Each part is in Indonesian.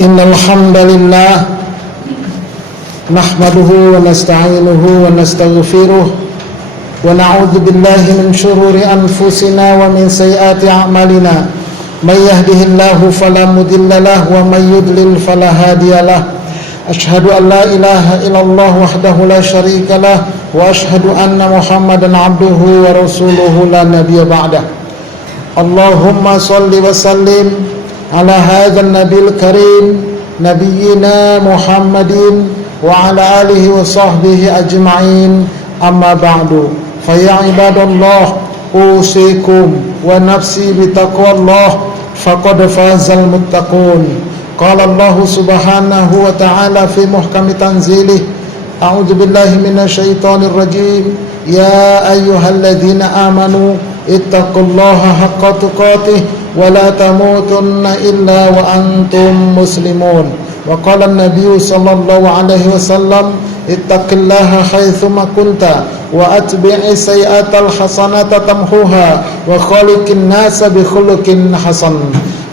Innal hamdalillah nahmaduhu wa nasta'inuhu wa nastaghfiruh wa na'udzu billahi min shururi anfusina wa min sayyiati a'malina may yahdihillahu fala mudilla lahu wa may yudlil fala hadiyalah. Ashhadu an la ilaha illallah wahdahu la syarika lah wa ashhadu anna Muhammadan abduhu wa rasuluhu la nabiyya ba'dah. Allahumma shalli wa sallim ala hadzal nabil karim nabiyyina Muhammadin wa ala alihi wa sahbihi ajma'in, amma ba'du. Fa ya ibadallah, usikum wa nafsi bitaqwallah, faqad fazal muttaqun. Qala Allah subhanahu wa ta'ala fi muhkami tanzilih, a'udzu billahi minasyaitonir rajim, ya ayyuhalladzina amanu ittaqullaha haqqa tuqatih wa la tamutunna illa wa antum muslimun. Wa qala an-nabiy sallallahu alaihi wasallam, ittaqillaha haitsuma kunta wa atbi'i sayyi'atal hasanata tamhuha wa khaliqin nasa bi khuluqin hasan.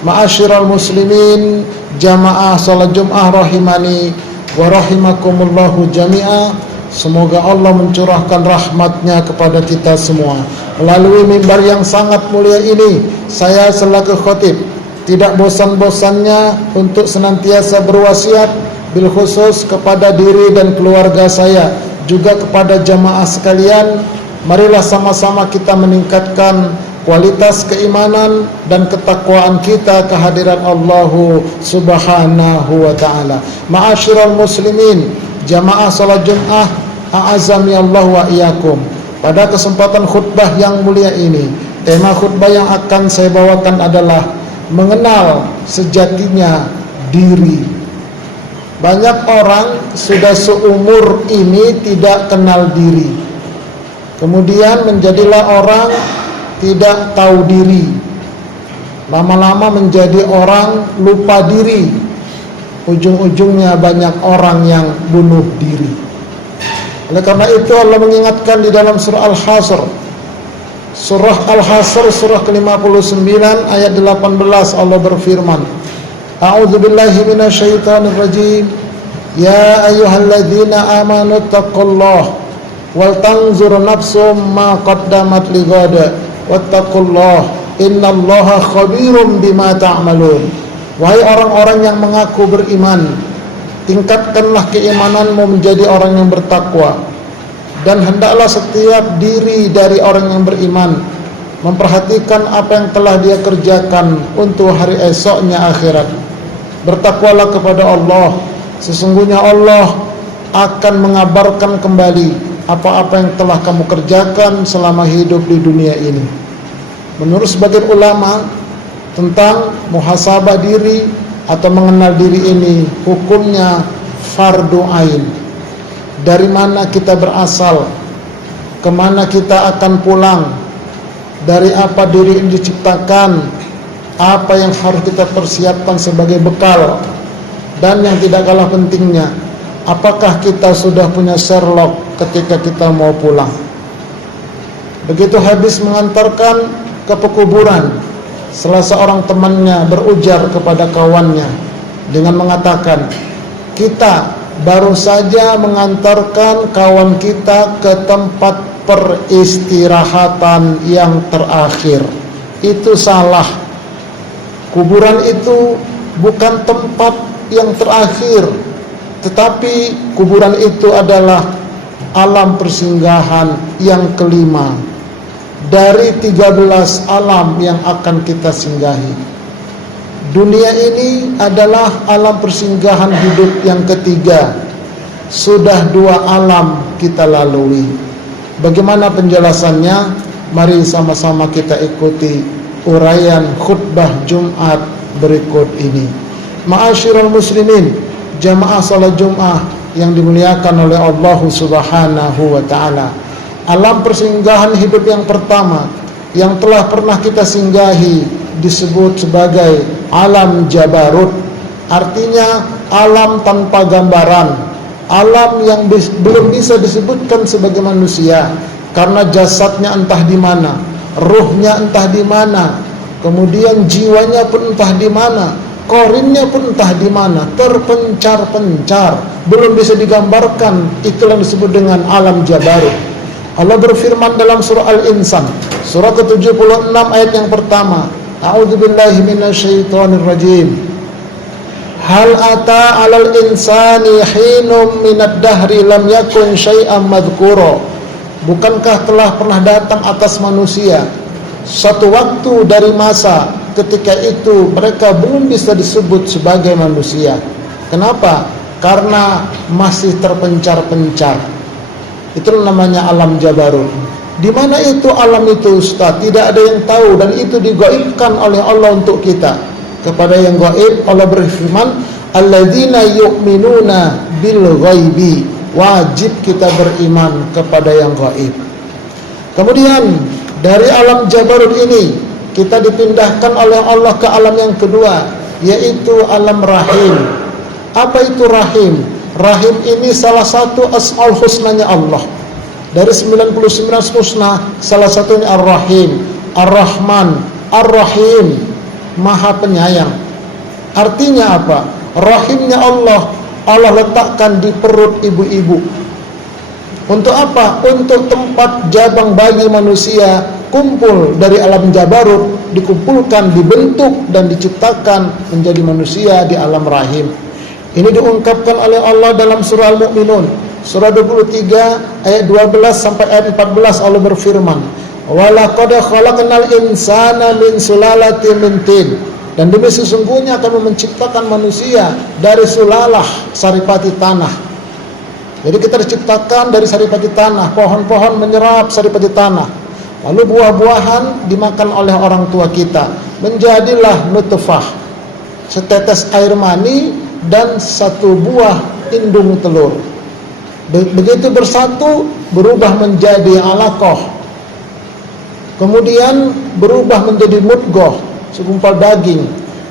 Ma'asyiral muslimin, jamaah salat Jumat rahimani wa rahimakumullahu jami'a. Semoga Allah mencurahkan rahmatnya kepada kita semua. Melalui mimbar yang sangat mulia ini, saya selaku khatib tidak bosan-bosannya untuk senantiasa berwasiat bil khusus kepada diri dan keluarga saya, juga kepada jamaah sekalian. Marilah sama-sama kita meningkatkan kualitas keimanan dan ketakwaan kita kehadiran Allah subhanahu wa ta'ala. Ma'asyiral muslimin, jamaah salat Jumat, a'azami Allah wa iyyakum. Pada kesempatan khutbah yang mulia ini, tema khutbah yang akan saya bawakan adalah mengenal sejatinya diri. Banyak orang sudah seumur ini tidak kenal diri, kemudian menjadilah orang tidak tahu diri, lama-lama menjadi orang lupa diri, ujung-ujungnya banyak orang yang bunuh diri. Oleh karena itu Allah mengingatkan di dalam surah Al-Hasr, surah Al-Hasr surah ke-59 ayat 18, Allah berfirman, a'udzu billahi minasyaitonir rajim, ya ayyuhalladzina amanu taqullaha wal tanzur nafsum ma qaddamat lighad wattaqullaha innallaha khabirum bima ta'malun. Wahai orang-orang yang mengaku beriman, tingkatkanlah keimananmu menjadi orang yang bertakwa, dan hendaklah setiap diri dari orang yang beriman memperhatikan apa yang telah dia kerjakan untuk hari esoknya akhirat. Bertakwalah kepada Allah, sesungguhnya Allah akan mengabarkan kembali apa-apa yang telah kamu kerjakan selama hidup di dunia ini. Menurut sebagian ulama, tentang muhasabah diri atau mengenal diri ini hukumnya fardu ain. Dari mana kita berasal, kemana kita akan pulang, dari apa diri ini diciptakan, apa yang harus kita persiapkan sebagai bekal, dan yang tidak kalah pentingnya, apakah kita sudah punya Sherlock ketika kita mau pulang. Begitu habis mengantarkan ke pekuburan, salah seorang temannya berujar kepada kawannya dengan mengatakan, kita baru saja mengantarkan kawan kita ke tempat peristirahatan yang terakhir. Itu salah. Kuburan itu bukan tempat yang terakhir, tetapi kuburan itu adalah alam persinggahan yang kelima dari 13 alam yang akan kita singgahi. Dunia ini adalah alam persinggahan hidup yang ketiga. Sudah 2 alam kita lalui. Bagaimana penjelasannya? Mari sama-sama kita ikuti uraian khutbah Jumat berikut ini. Ma'asyiral muslimin, jamaah salat Jumat yang dimuliakan oleh Allah subhanahu wa ta'ala. Alam persinggahan hidup yang pertama yang telah pernah kita singgahi disebut sebagai alam Jabarut. Artinya alam tanpa gambaran, alam yang belum bisa disebutkan sebagai manusia, karena jasadnya entah di mana, ruhnya entah di mana, kemudian jiwanya pun entah di mana, Korinnya pun entah di mana, terpencar-pencar, belum bisa digambarkan. Itulah yang disebut dengan alam jabarut. Allah berfirman dalam surah Al-Insan, surah ke-76 ayat yang pertama, A'udzubillahi minasyaitonirrajim. Hal ata 'alal insani hinum minad dahri lam yakun syai'an madhkura. Bukankah telah pernah datang atas manusia satu waktu dari masa, ketika itu mereka belum bisa disebut sebagai manusia. Kenapa? Karena masih terpencar-pencar. Itulah namanya alam jabarut. Di mana itu alam itu, Ustaz? Tidak ada yang tahu, dan itu digaibkan oleh Allah untuk kita. Kepada yang gaib, Allah berfirman, alladzina yu'minuna bil ghaibi. Wajib kita beriman kepada yang gaib. Kemudian dari alam jabarut ini kita dipindahkan oleh Allah ke alam yang kedua, yaitu alam rahim. Apa itu rahim? Rahim ini salah satu asmaul husnanya Allah. Dari 99 husna, salah satunya Ar-Rahim, Ar-Rahman, Ar-Rahim, Maha Penyayang. Artinya apa? Rahimnya Allah, Allah letakkan di perut ibu-ibu. Untuk apa? Untuk tempat jabang bayi manusia kumpul dari alam jabarut, dikumpulkan, dibentuk dan diciptakan menjadi manusia di alam rahim. Ini diungkapkan oleh Allah dalam surah Al-Mu'minun, surah 23 ayat 12 sampai ayat 14. Allah berfirman, "Walaqad khalaqnal insana min sulalatin min tin." Dan demi sesungguhnya kami menciptakan manusia dari sulalah, saripati tanah. Jadi kita diciptakan dari saripati tanah, pohon-pohon menyerap saripati tanah. Lalu buah-buahan dimakan oleh orang tua kita, menjadilah nutfah, setetes air mani dan satu buah indung telur. Begitu bersatu berubah menjadi alaqah, kemudian berubah menjadi mudghah, segumpal daging,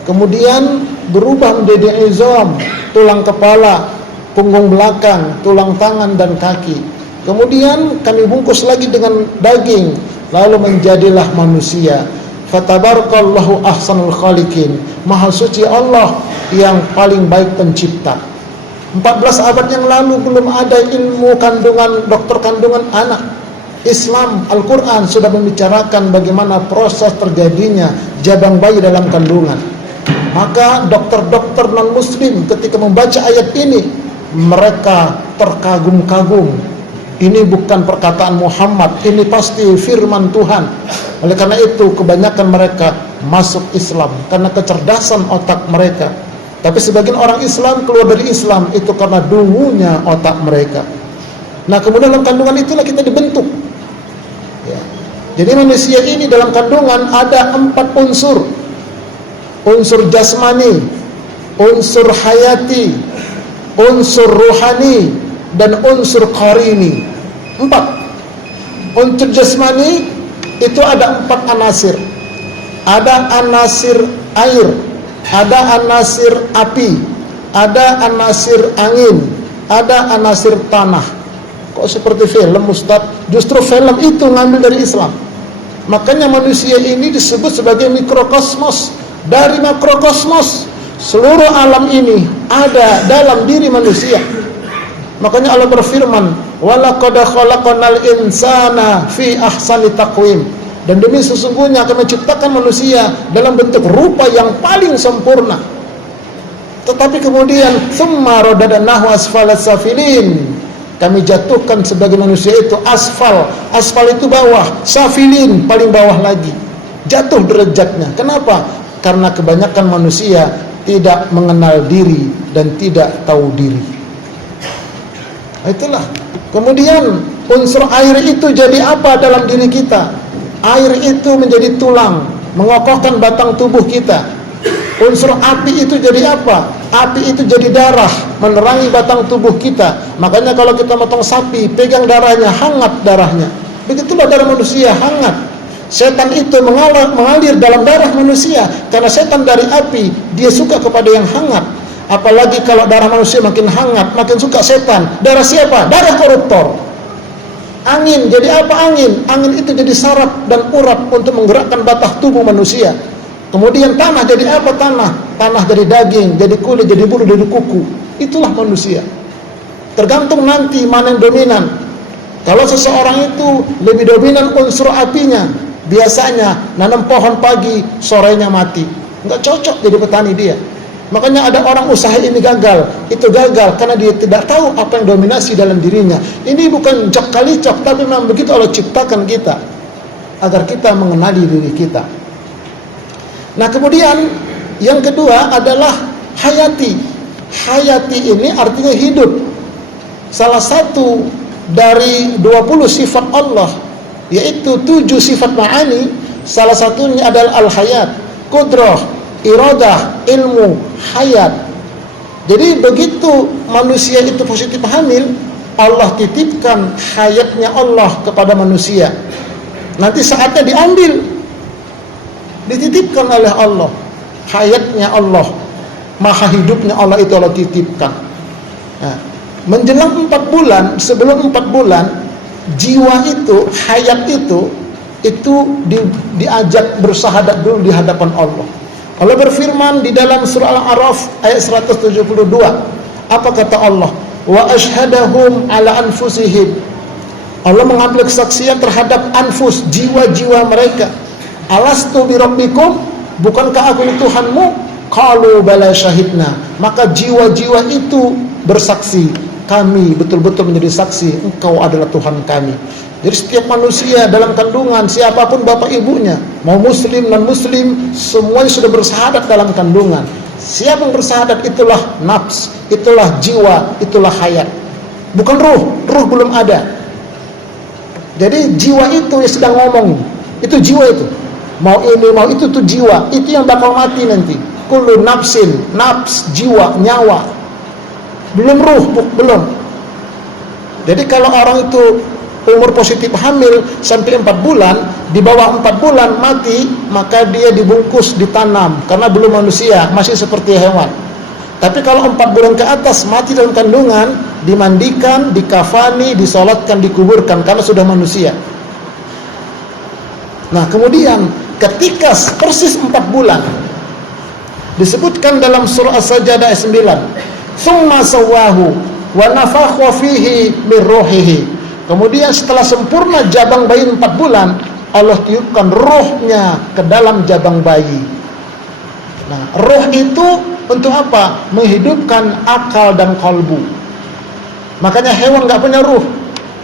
kemudian berubah menjadi izam, tulang kepala, punggung belakang, tulang tangan dan kaki. Kemudian kami bungkus lagi dengan daging, lalu menjadilah manusia. Fatabarakallahu ahsanul khaliqin. Maha suci Allah yang paling baik pencipta. 14 abad yang lalu belum ada ilmu kandungan, dokter kandungan anak. Islam, Al-Quran sudah membicarakan bagaimana proses terjadinya jabang bayi dalam kandungan. Maka dokter-dokter non-muslim ketika membaca ayat ini, mereka terkagum-kagum. Ini bukan perkataan Muhammad, ini pasti firman Tuhan. Oleh karena itu kebanyakan mereka masuk Islam karena kecerdasan otak mereka. Tapi sebagian orang Islam keluar dari Islam itu karena dungunya otak mereka. Nah, kemudian dalam kandungan itulah kita dibentuk ya. Jadi manusia ini dalam kandungan ada 4 unsur. Unsur jasmani, unsur hayati, unsur ruhani, dan unsur qarini. 4. Unsur jasmani itu ada 4 anasir. Ada anasir air, ada anasir api, ada anasir angin, ada anasir tanah. Kok seperti film, Ustaz? Justru film itu ngambil dari Islam. Makanya manusia ini disebut sebagai mikrokosmos. Dari makrokosmos, seluruh alam ini ada dalam diri manusia. Makanya Allah berfirman, "Walaqad khalaqnal insana fi ahsani taqwim." Dan demi sesungguhnya kami menciptakan manusia dalam bentuk rupa yang paling sempurna. Tetapi kemudian tsumma radadnahu asfalas safilin. Kami jatuhkan sebagai manusia itu asfal. Asfal itu bawah, safilin paling bawah lagi. Jatuh derajatnya. Kenapa? Karena kebanyakan manusia tidak mengenal diri dan tidak tahu diri. Itulah. Kemudian unsur air itu jadi apa dalam diri kita? Air itu menjadi tulang, mengokohkan batang tubuh kita. Unsur api itu jadi apa? Api itu jadi darah, menerangi batang tubuh kita. Makanya kalau kita motong sapi, pegang darahnya, hangat darahnya. Begitulah darah manusia, hangat. Setan itu mengalir dalam darah manusia, karena setan dari api, dia suka kepada yang hangat. Apalagi kalau darah manusia makin hangat, makin suka setan. Darah siapa? Darah koruptor. Angin, jadi apa angin? Angin itu jadi saraf dan urap untuk menggerakkan batang tubuh manusia. Kemudian tanah jadi apa tanah? Tanah jadi daging, jadi kulit, jadi bulu, jadi kuku. Itulah manusia. Tergantung nanti mana yang dominan. Kalau seseorang itu lebih dominan unsur apinya, biasanya nanam pohon pagi, sorenya mati. Nggak cocok jadi petani dia. Makanya ada orang usaha ini gagal, itu gagal karena dia tidak tahu apa yang dominasi dalam dirinya. Ini bukan jok kali cok, tapi memang begitu Allah ciptakan kita agar kita mengenali diri kita. Nah kemudian yang kedua adalah hayati. Hayati ini artinya hidup. Salah satu dari 20 sifat Allah, yaitu 7 sifat ma'ani, salah satunya adalah al-hayat, qudrah, iradah, ilmu, hayat. Jadi begitu manusia itu positif hamil, Allah titipkan hayatnya Allah kepada manusia. Nanti saatnya diambil, dititipkan oleh Allah. Hayatnya Allah, maha hidupnya Allah itu Allah titipkan. Nah, menjelang 4 bulan, sebelum 4 bulan, jiwa itu, hayat itu diajak bersahadat dulu di hadapan Allah. Allah berfirman di dalam surah Al-A'raf ayat 172. Apa kata Allah? Wa ashhadahum ala anfusihim. Allah mengambil kesaksian terhadap anfus, jiwa-jiwa mereka. Alastu bi rabbikum? Bukankah aku ini Tuhanmu? Qalu bala syahidna. Maka jiwa-jiwa itu bersaksi, kami betul-betul menjadi saksi engkau adalah Tuhan kami. Jadi setiap manusia dalam kandungan, siapapun bapak ibunya, mau muslim, non muslim, semuanya sudah bersahadat dalam kandungan. Siapa yang bersahadat itulah nafs, itulah jiwa, itulah hayat. Bukan ruh, ruh belum ada. Jadi jiwa itu yang sedang ngomong, itu jiwa itu. Mau ini, mau itu jiwa, itu yang bakal mati nanti. Kullu nafsin, nafs, jiwa, nyawa. Belum ruh, belum. Jadi kalau orang itu umur positif hamil sampai 4 bulan, di bawah 4 bulan mati, maka dia dibungkus, ditanam, karena belum manusia, masih seperti hewan. Tapi kalau 4 bulan ke atas mati dalam kandungan, dimandikan, dikafani, disolatkan, dikuburkan, karena sudah manusia. Nah kemudian ketika persis 4 bulan, disebutkan dalam surah As-Sajdah ayat 9, "Tsumma sawwahu wa nafakha fihi min ruhihi." Kemudian setelah sempurna jabang bayi 4 bulan, Allah tiupkan rohnya ke dalam jabang bayi. Nah, roh itu untuk apa? Menghidupkan akal dan kalbu. Makanya hewan nggak punya ruh.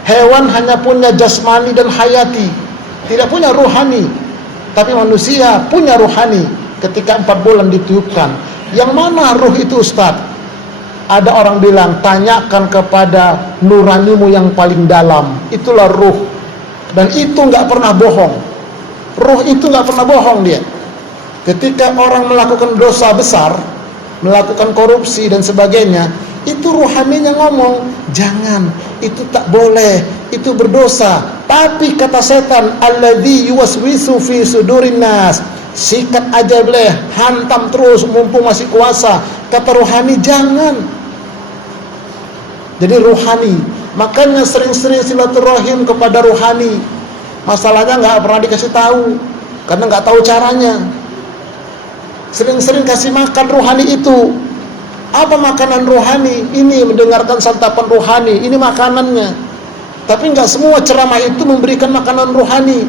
Hewan hanya punya jasmani dan hayati, tidak punya ruhani. Tapi manusia punya ruhani ketika 4 bulan ditiupkan. Yang mana ruh itu, Ustaz? Ada orang bilang, tanyakan kepada nuranimu yang paling dalam. Itulah ruh. Dan itu nggak pernah bohong. Ruh itu nggak pernah bohong dia. Ketika orang melakukan dosa besar, melakukan korupsi dan sebagainya, itu ruhaninya ngomong, jangan, itu tak boleh, itu berdosa. Tapi kata setan, alladzi yuwaswisu fi sudurin nas, sikat aja boleh, hantam terus mumpung masih kuasa. Kata ruhani, jangan. Jadi ruhani, makanya sering-sering silaturahim kepada ruhani. Masalahnya nggak pernah dikasih tahu, karena nggak tahu caranya. Sering-sering kasih makan ruhani itu. Apa makanan ruhani? Ini mendengarkan santapan ruhani, ini makanannya. Tapi nggak semua ceramah itu memberikan makanan ruhani.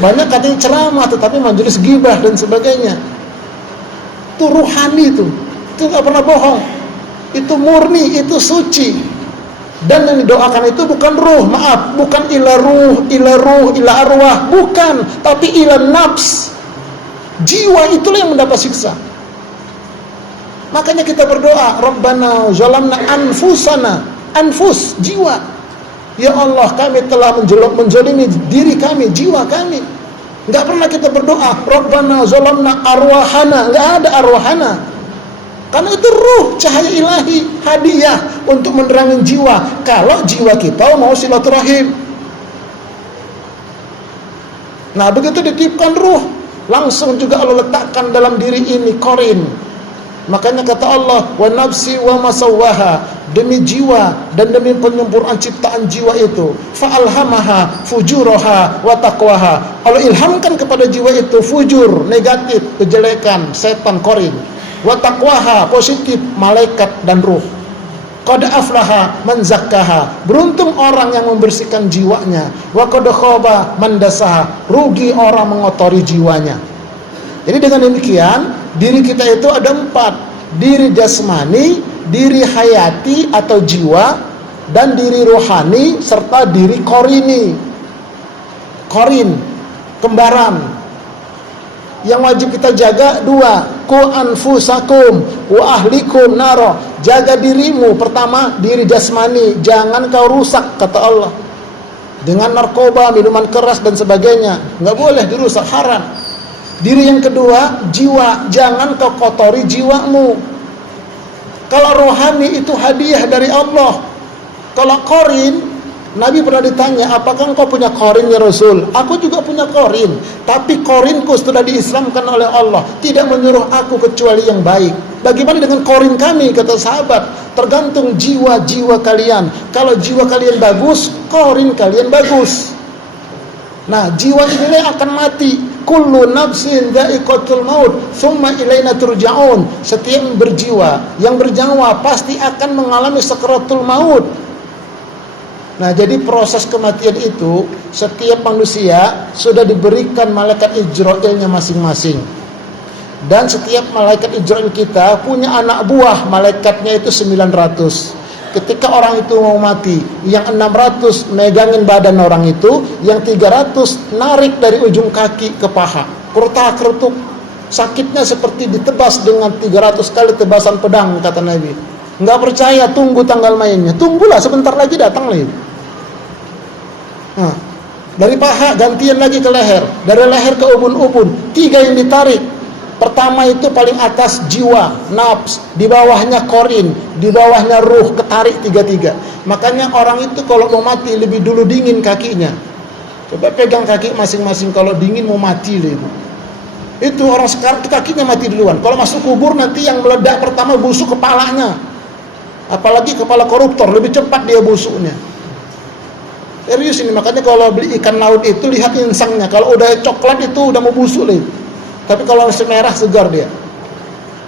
Banyak katanya ceramah, tetapi majelis gibah dan sebagainya. Itu ruhani itu nggak pernah bohong. Itu murni, itu suci. Dan yang didoakan itu bukan ruh, maaf, bukan ila ruh, ila arwah, bukan, tapi ila nafs. Jiwa itulah yang mendapat siksa. Makanya kita berdoa, Rabbana zalamna anfusana, anfus, jiwa. Ya Allah, kami telah menzalimi diri kami, jiwa kami. Enggak pernah kita berdoa, Rabbana zalamna arwahana, enggak ada arwahana. Karena itu ruh, cahaya ilahi, hadiah untuk menerangi jiwa. Kalau jiwa kita mau silaturahim. Nah begitu ditiupkan ruh, langsung juga Allah letakkan dalam diri ini korin. Makanya kata Allah, wa nafsi wa masawwaha, demi jiwa dan demi penyempurnaan ciptaan jiwa itu, fa'alhamaha fujuraha wa taqwaha. Allah ilhamkan kepada jiwa itu fujur, negatif, kejelekan, setan, korin, wa taqwaha, positif, malaikat dan ruh. Qad aflaha man zakkaha, beruntung orang yang membersihkan jiwanya. Wa qad khaba man dasaha, rugi orang mengotori jiwanya. Jadi dengan demikian, diri kita itu ada 4. Diri jasmani, diri hayati atau jiwa, dan diri rohani, serta diri korini. Korin, kembaran. Yang wajib kita jaga 2. Ku anfusakum wa ahlikum naro. Jaga dirimu. Pertama, diri jasmani, jangan kau rusak, kata Allah, dengan narkoba, minuman keras dan sebagainya. Nggak boleh dirusak, haram. Diri yang kedua, jiwa, jangan kau kotori jiwamu. Kalau rohani itu hadiah dari Allah. Kalau korin, Nabi pernah ditanya, apakah engkau punya korin ya Rasul? Aku juga punya korin, tapi korinku sudah diislamkan oleh Allah, tidak menyuruh aku kecuali yang baik. Bagaimana dengan korin kami, kata sahabat? Tergantung jiwa-jiwa kalian. Kalau jiwa kalian bagus, korin kalian bagus. Nah, jiwa ini akan mati. Kullu nafsin dha'iqatul maut, tsumma ilaina turja'un. Setiap berjiwa, yang bernyawa pasti akan mengalami sakaratul maut. Nah, jadi proses kematian itu setiap manusia sudah diberikan malaikat Ijrailnya masing-masing. Dan setiap malaikat Ijrail kita punya anak buah, malaikatnya itu 900. Ketika orang itu mau mati, yang 600 megangin badan orang itu, yang 300 narik dari ujung kaki ke paha. Kerutak-kerutuk, sakitnya seperti ditebas dengan 300 kali tebasan pedang, kata Nabi. Nggak percaya, tunggu tanggal mainnya. Tunggulah, sebentar lagi datang lagi. Nah, dari paha gantian lagi ke leher, dari leher ke ubun-ubun, 3 yang ditarik. Pertama itu paling atas jiwa, nafs, di bawahnya korin, di bawahnya ruh, ketarik 3-3. Makanya orang itu kalau mau mati lebih dulu dingin kakinya. Coba pegang kaki masing-masing, kalau dingin mau mati itu. Itu orang sekarang kakinya mati duluan. Kalau masuk kubur nanti yang meledak pertama busuk kepalanya. Apalagi kepala koruptor, lebih cepat dia busuknya. Serius ini, makanya kalau beli ikan laut itu lihat insangnya. Kalau udah coklat itu udah mau busuk lagi. Tapi kalau masih merah segar dia.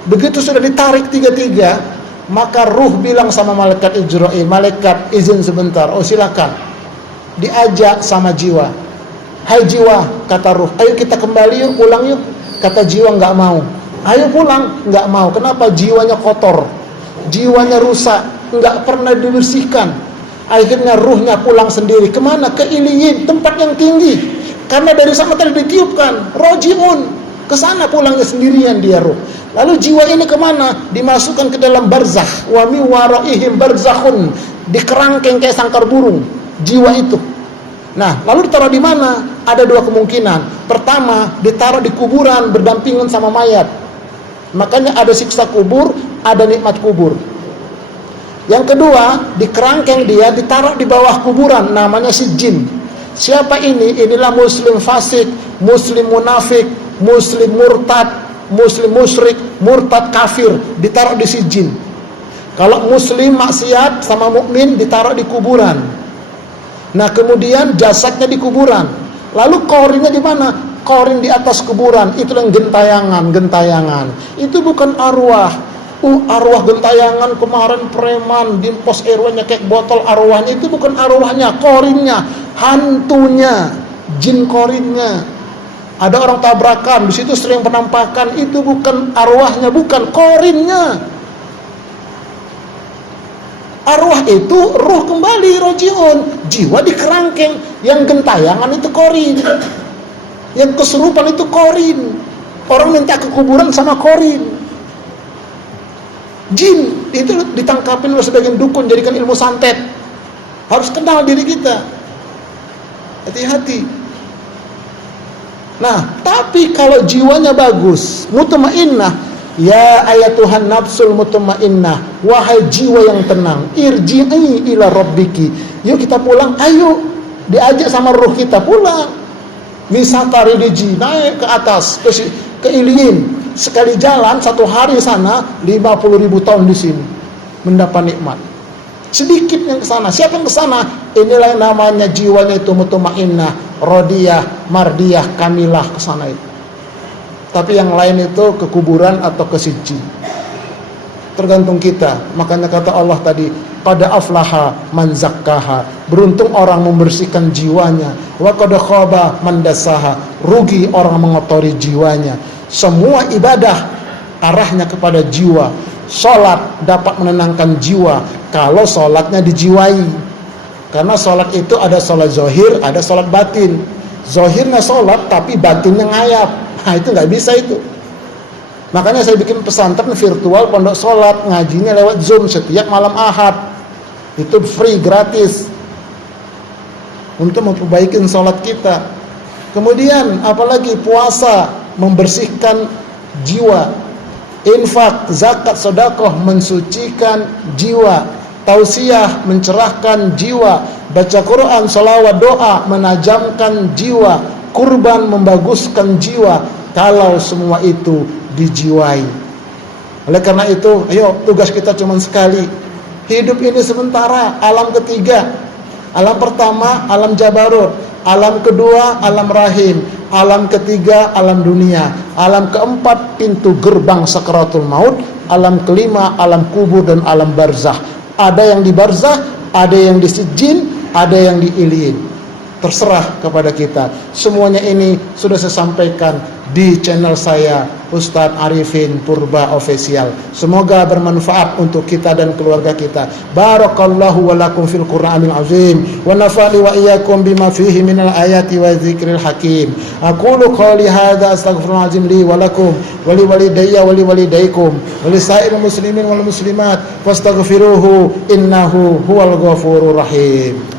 Begitu sudah ditarik 3-3, maka ruh bilang sama malaikat Ijrail, malaikat izin sebentar. Oh silakan. Diajak sama jiwa. Hai jiwa, kata ruh, ayo kita kembali yuk, pulang yuk. Kata jiwa nggak mau. Ayo pulang, nggak mau. Kenapa? Jiwanya kotor, jiwanya rusak, nggak pernah dibersihkan. Akhirnya ruhnya pulang sendiri. Kemana? Ke Iliyin, tempat yang tinggi. Karena dari sana tadi ditiupkan, rojiun. Ke sana pulangnya sendirian dia ruh. Lalu jiwa ini kemana? Dimasukkan ke dalam barzakh. Wa mi waraihim barzakhun. Dikerangkeng kayak sangkar burung jiwa itu. Nah, lalu ditaruh di mana? Ada 2 kemungkinan. Pertama, ditaruh di kuburan berdampingan sama mayat. Makanya ada siksa kubur, ada nikmat kubur. Yang kedua, dikerangkeng dia, ditaruh di bawah kuburan, namanya sijjin. Siapa ini? Inilah muslim fasik, muslim munafik, muslim murtad, muslim musyrik, murtad kafir, ditaruh di sijjin. Kalau muslim maksiat sama mukmin ditaruh di kuburan. Nah, kemudian jasadnya di kuburan. Lalu korinnya di mana? Korin di atas kuburan. Itu yang gentayangan. Itu bukan arwah. Arwah gentayangan kemarin preman di pos RW-nya kayak botol arwahnya, itu bukan arwahnya, korinnya, hantunya, jin korinnya. Ada orang tabrakan, di situ sering penampakan, itu bukan arwahnya, bukan korinnya. Arwah itu ruh kembali, rojiun, jiwa dikerangkeng, yang gentayangan itu korin, yang kesurupan itu korin. Orang minta ke kuburan sama korin. Jin itu ditangkapin oleh sebagian dukun, jadikan ilmu santet. Harus kenal diri kita, hati-hati. Nah, tapi kalau jiwanya bagus, mutmainnah, ya ayatuhan nafsul mutmainnah, wahai jiwa yang tenang, irji'i ila rabbiki. Yuk kita pulang, ayo. Diajak sama ruh kita pulang. Wisata religi, naik ke atas, ke Iliyin. sekali jalan 1 hari sana 50.000 tahun di sini mendapat nikmat. Sedikit yang ke sana. Siapa yang ke sana? Inilah yang namanya jiwanya itu mutmainnah, radiyah, mardiyah, kamilah, ke sana itu. Tapi yang lain itu ke kuburan atau ke sijjin. Tergantung kita. Makanya kata Allah tadi, qad aflaha man zakkaha, beruntung orang membersihkan jiwanya, wa qad khaba man dassaha, rugi orang mengotori jiwanya. Semua ibadah arahnya kepada jiwa. Salat dapat menenangkan jiwa kalau salatnya dijiwai. Karena salat itu ada salat zahir, ada salat batin. Zahirnya salat tapi batinnya ngayap. Nah, itu nggak bisa itu. Makanya saya bikin pesantren virtual pondok sholat, ngajinya lewat Zoom setiap malam Ahad. Itu free, gratis, untuk memperbaiki sholat kita. Kemudian apalagi puasa, membersihkan jiwa. Infak, zakat, sedekah, mensucikan jiwa. Tausiah, mencerahkan jiwa. Baca Quran, sholawat, doa, menajamkan jiwa. Kurban, membaguskan jiwa. Kalau semua itu dijiwai. Oleh karena itu, ayo, tugas kita cuma sekali. Hidup ini sementara, alam ketiga. Alam pertama, alam jabarut. Alam kedua, alam rahim. Alam ketiga, alam dunia. Alam keempat, pintu gerbang sakaratul maut. Alam kelima, alam kubur dan alam barzah. Ada yang di barzah, ada yang di sijjin, ada yang di iliyin. Terserah kepada kita. Semuanya ini sudah saya sampaikan di channel saya, Ustadz Arifin Purba Official. Semoga bermanfaat untuk kita dan keluarga kita. Barakallahu wa lakum fil Qur'anil azim, wa nafa'ni wa iyyakum bima fihi minal ayati wa dzikril hakim. Aqulu qouli hadza astaghfirullahalazim li wa lakum wa li walidayya wa li walidaykum wa li sa'iril muslimin wal muslimat fastaghfiruhu innahu huwal ghafurur rahim.